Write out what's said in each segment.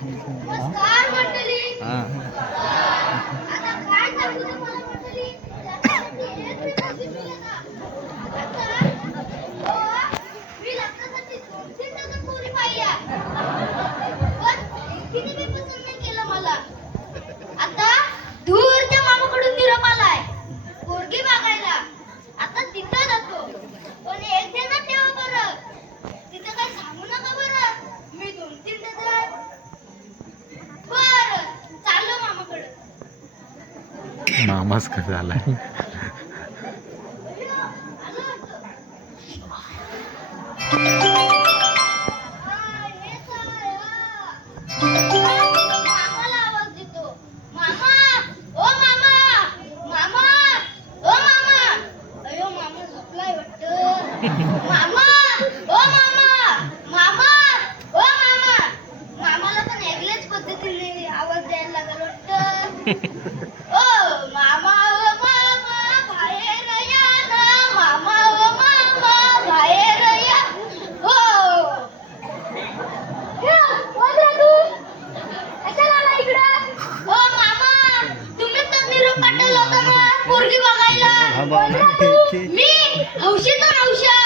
नमस्कार मंडळी. हां आता काय सांगू तुम्हाला मंडळी? मी लग्नासाठी 2-3 डझन पोरी पाहिल्या, पण एकीने बी पसंत नाही केलं मला. आता दूरच्या मामाकडून निरोप आलाय पोरगी बघायला. आता तिथं जातो, पण एक देणार ठेवा बरं. तिथं काय सांगू नका बरं. मी 2-3 डझन बरं चाललो मामाकडे. मामाच कसं आलाय. मामाला आवाज देतो. मामा, ओ मामा, मामा, ओ मामा. अयो मामा झोपलाय वाटतं. मामा, ओ मामा, मामा, ओ मामा. मामाला पण वेगळ्याच पद्धतीने आवाज द्यायला लागला वाटतं. ओ मामा, ओ मामा, बाहेर या ना. मामा, ओ मामा, बाहेर या. हो. कोणरा तू? कशाला आला इकडं? ओ मामा, तुम्हीच तर निरोप पाठवला होता ना पोरगी बघायला. कोणरा तू? मी हौशीचा नवशा.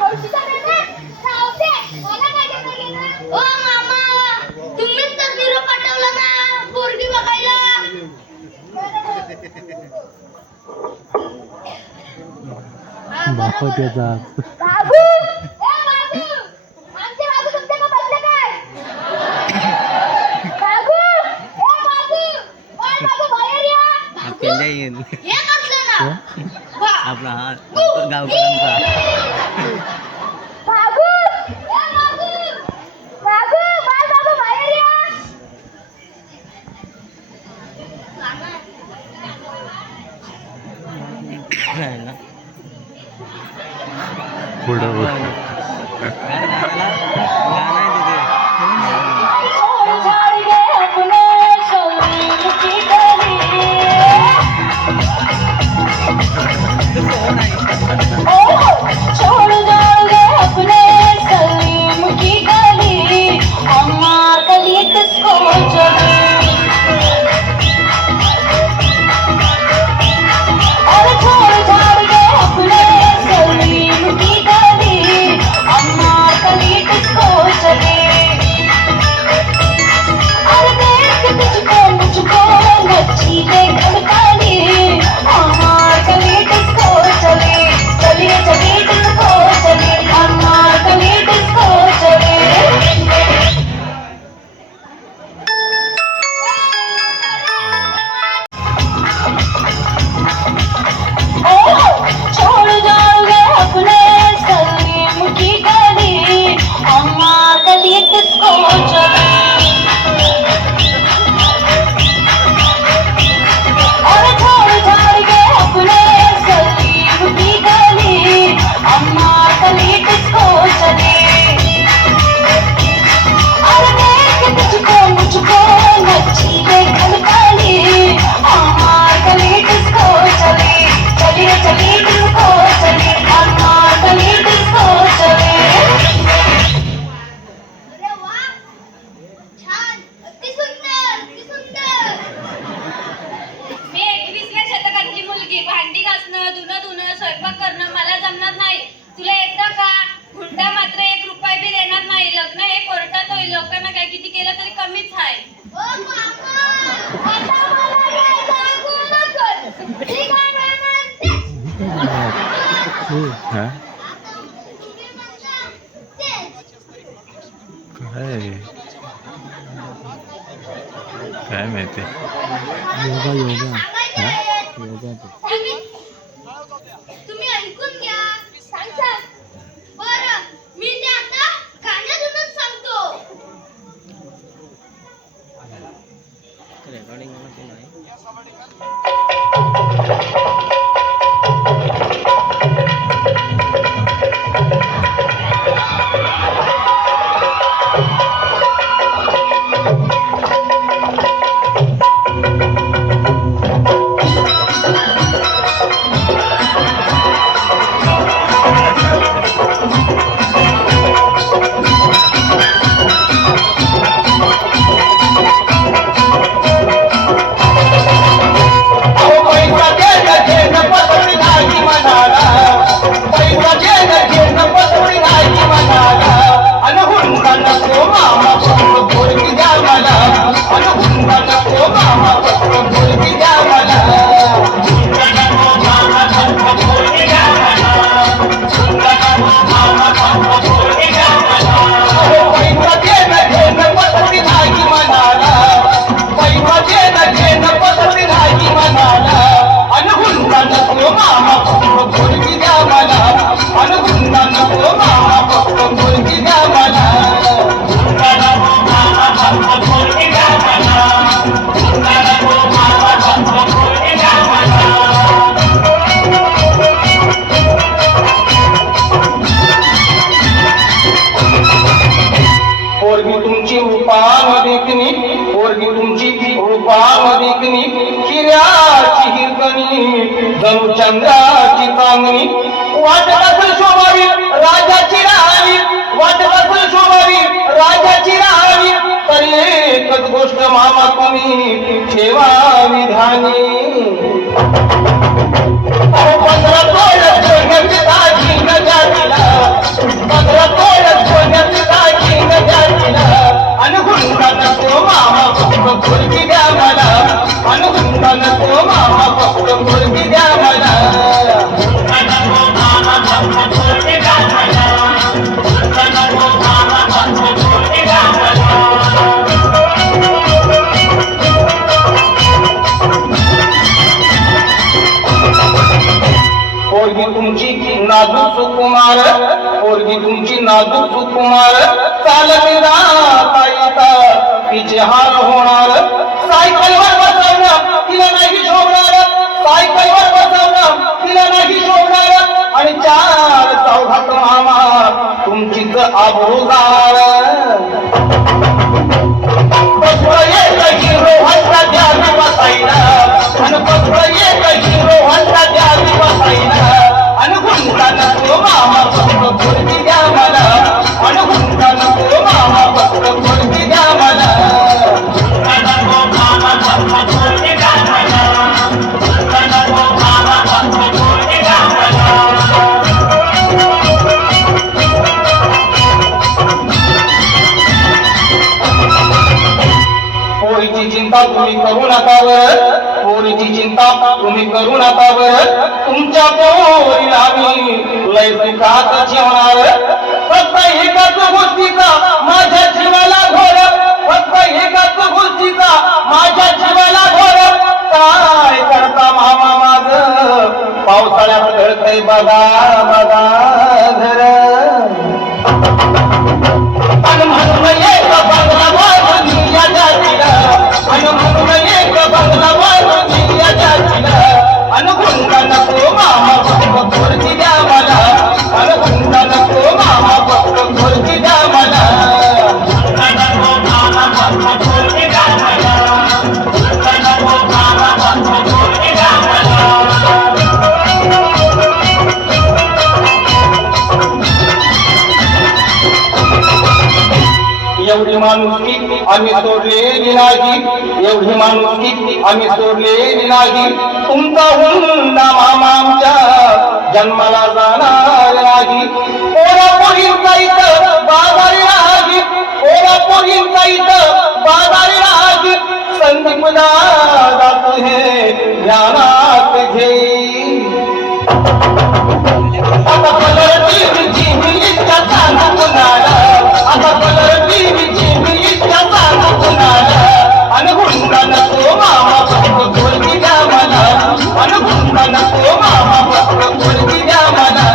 हौशीचा नवशा? जाऊ दे. मला काय घेणं? ओ मामा, तुम्हीच तर निरोप पाठवला ना पोरगी बघायला. बाप त्याचा बाबू, ए बाबू, आमचे बाबू तुमच्या का बसले काय? बाबू, ए बाबू, ओय बाबू बाहेर या. आपल्याला येईल हे कसलं ना? आपला हा गावकरांचा. बाबू, ए बाबू, बाबू, बाय बाबू बाहेर या. आहे ना पुढं गाणं आहे तिथे. छोड़ जाओगे अपने सलीम की गली, अम्मा गली किसको चली. और छोड़ जाओगे अपने सलीम की गली, अम्मा गली किसको चली. और देख तुझको मुझको नचीले खड़काली, अम्मा गली किसको चली. चलिए चलिए किसको चली, अम्मा गली किसको चली. छोड़ जाओगे अपने सलीम की गली, अम्मा गली किसको चली. और छोड़ जाओगे अपने सलीम की गली, अम्मा गली किसको चली. और देख तुझको मुझको नचीले खड़काली, अम्मा गली किसको चली. चलिए चलिए किसको चली, अम्मा गली किसको चली. अरे वाह, छान, अति सुंदर, अति सुंदर. मी 21व्या शतकातली मुलगी. भांडी घासणं, धुणं स्वयंपाक करणं मला जमणार नाही. तुला येतं का? हुंडा मात्र 1 रुपया बी देणार नाही. लग्न हे कोर्टात होईल. लोकांना काय किती केलं तरी कमीच आहे. ओ मामा, आता मला काय सांगू नकोस. मी काय म्हणते? हा आता तुम्ही म्हणता तेच. काय माहिती. योगा योगा सांगायचं आहे. योगा तुम्ही ऐकून घ्या. सांगतात. बरं, मी ते आता गाण्यातूनच सांगतो. रेकॉर्डिंग नाही. पोरगी तुमची रूपान देखणी, पोरगी तुमची रूपान देखणी, हिऱ्याची हिरकणी जणू चंद्राची चांदणी. वाटत असेल शोभावी राजाची राणी, वाटत असेल शोभावी राजाची राणी, तरी एकच गोष्ट मामा तुम्ही ठेवावी ध्यानी. 15 तोळ सोन्याची दागिने न जातीला, 15 तोळ सोन्याची दागिने न जातीला, अन हुंडा नको मामा फक्त पोरगी द्या मला, अन हुंडा नको मामा फक्त पोरगी द्या मला. पोरगी तुमची नाजूक सुकुमार, पोरगी तुमची नाजूक सुकुमार, चालत जाता येता तिचे हार होणार. सायकलवर बसवणं तिला नाही शोभणार, सायकलवर बसवणं तिला नाही शोभणार, आणि 4 चौघात मामा तुमचीच आबरूदार. बसवं एक हिरो हसता द्यावी बसायला, आणि बसवं एक हिरो हसता द्यावी बसायला, आणि हुंडा नको मामा फक्त पोरगी द्या मला, आणि हुंडा नको मामा फक्त पोरगी द्या मला. पोरीची चिंता तुम्ही करू नका वर, पोरीची चिंता तुम्ही करू नका वर, तुमच्या पोरीला मी लय सुखात ठेवणार. फक्त एकाच गोष्टीचा माझ्या जीवाला घोर, फक्त एकाच गोष्टीचा माझ्या जीवाला घोर, काय करता मामा माझ पावसाळ्यात घडतंय बघा बघा घर. आणि म्हणून एक बंगला बांधून या जातीला, आणि म्हणून एक बंगला बांधून या जातीला, आणि हुंडा नको मामा फक्त पोरगी द्या मला, आणि हुंडा नको मामा फक्त पोरगी द्या मला. एवढी माणुसकी आम्ही सोडलेली नाही, एवढी माणुसकी आम्ही सोडलेली नाही, तुमचा हुंडा मामा आमच्या जन्माला जाणार नाही. पोरापोरींचा इथं बाजारी नाही, पोरापोरींचा इथं बाजारी नाही, संदीप दादा तुझे ध्यानात घे. आता कलर टीव्हीची मी इच्छा सांगू कुणाला, आता कलर टीव्हीची मी इच्छा सांगू कुणाला, आणि हुंडा नको मामा फक्त पोरगी द्या मला, आणि हुंडा नको मामा फक्त पोरगी द्या मला.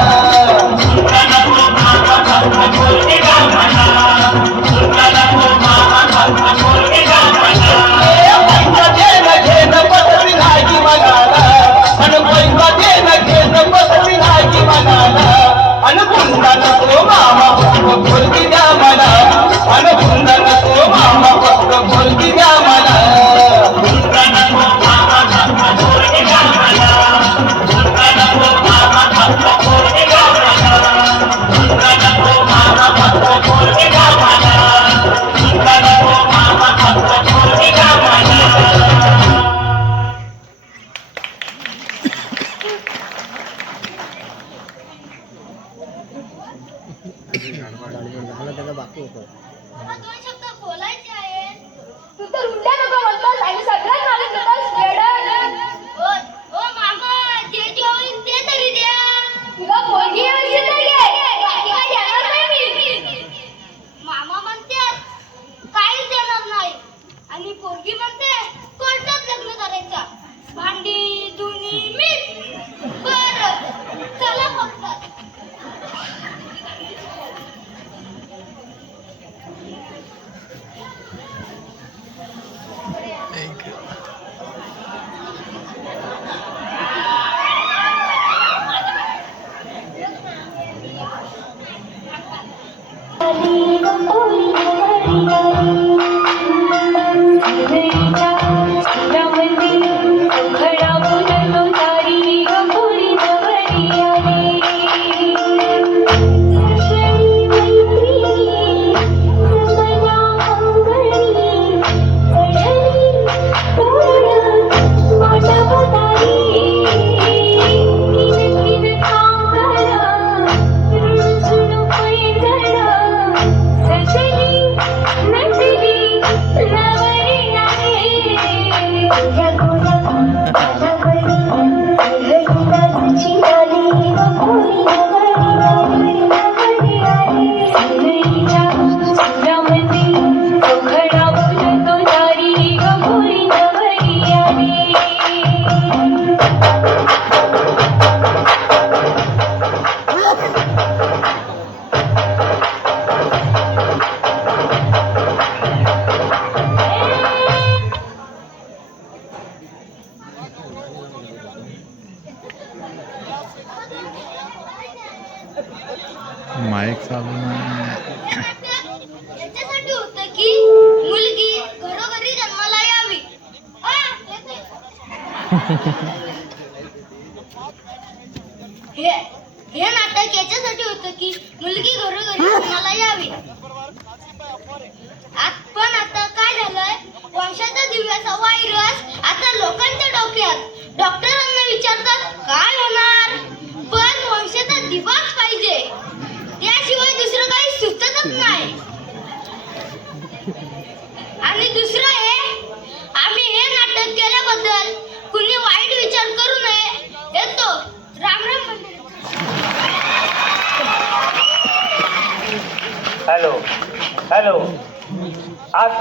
पैसा देणं घेणं पसरी नाही मनाला, आणि पैसा देणं घेणं पसरी नाही मनाला, आणि हुंडा नको मामा फक्त पोरगी द्या मला, आणि हुंडा नको मामा फक्त पोरगी द्या मला. मला 2 शब्द बोलायचे आहेत. तू तर हुंडा नको म्हणतोस आणि सगळ्यात मागे देतोस वेडं. ओ मामा, जे होईल ते तरी द्या. तुला पोरगी यायची तर घे, बाकी काय देणार नाही मी. मामा म्हणते काहीच देणार नाही, आणि पोरगी म्हणते कोर्टात लग्न करायचा, भांडी धुनी मीच. बरं चला फक्त. Thank you. हे नाटक याच्यासाठी होतं की मुलगी घरोघरी मला यावी. पण आता काय झालंय, वंशाचा दिव्याचा व्हायरस आता लोकांच्या डोक्यात. डॉक्टरांना विचारतात काय होणार, पण वंशाचा दिवाच पाहिजे, त्याशिवाय दुसरं काही सुचतच नाही. आणि दुसरं हे, आम्ही हे नाटक केल्याबद्दल कुणी वाईट विचार करू नये. येतो. राम राम मंडळी. हॅलो हॅलो आज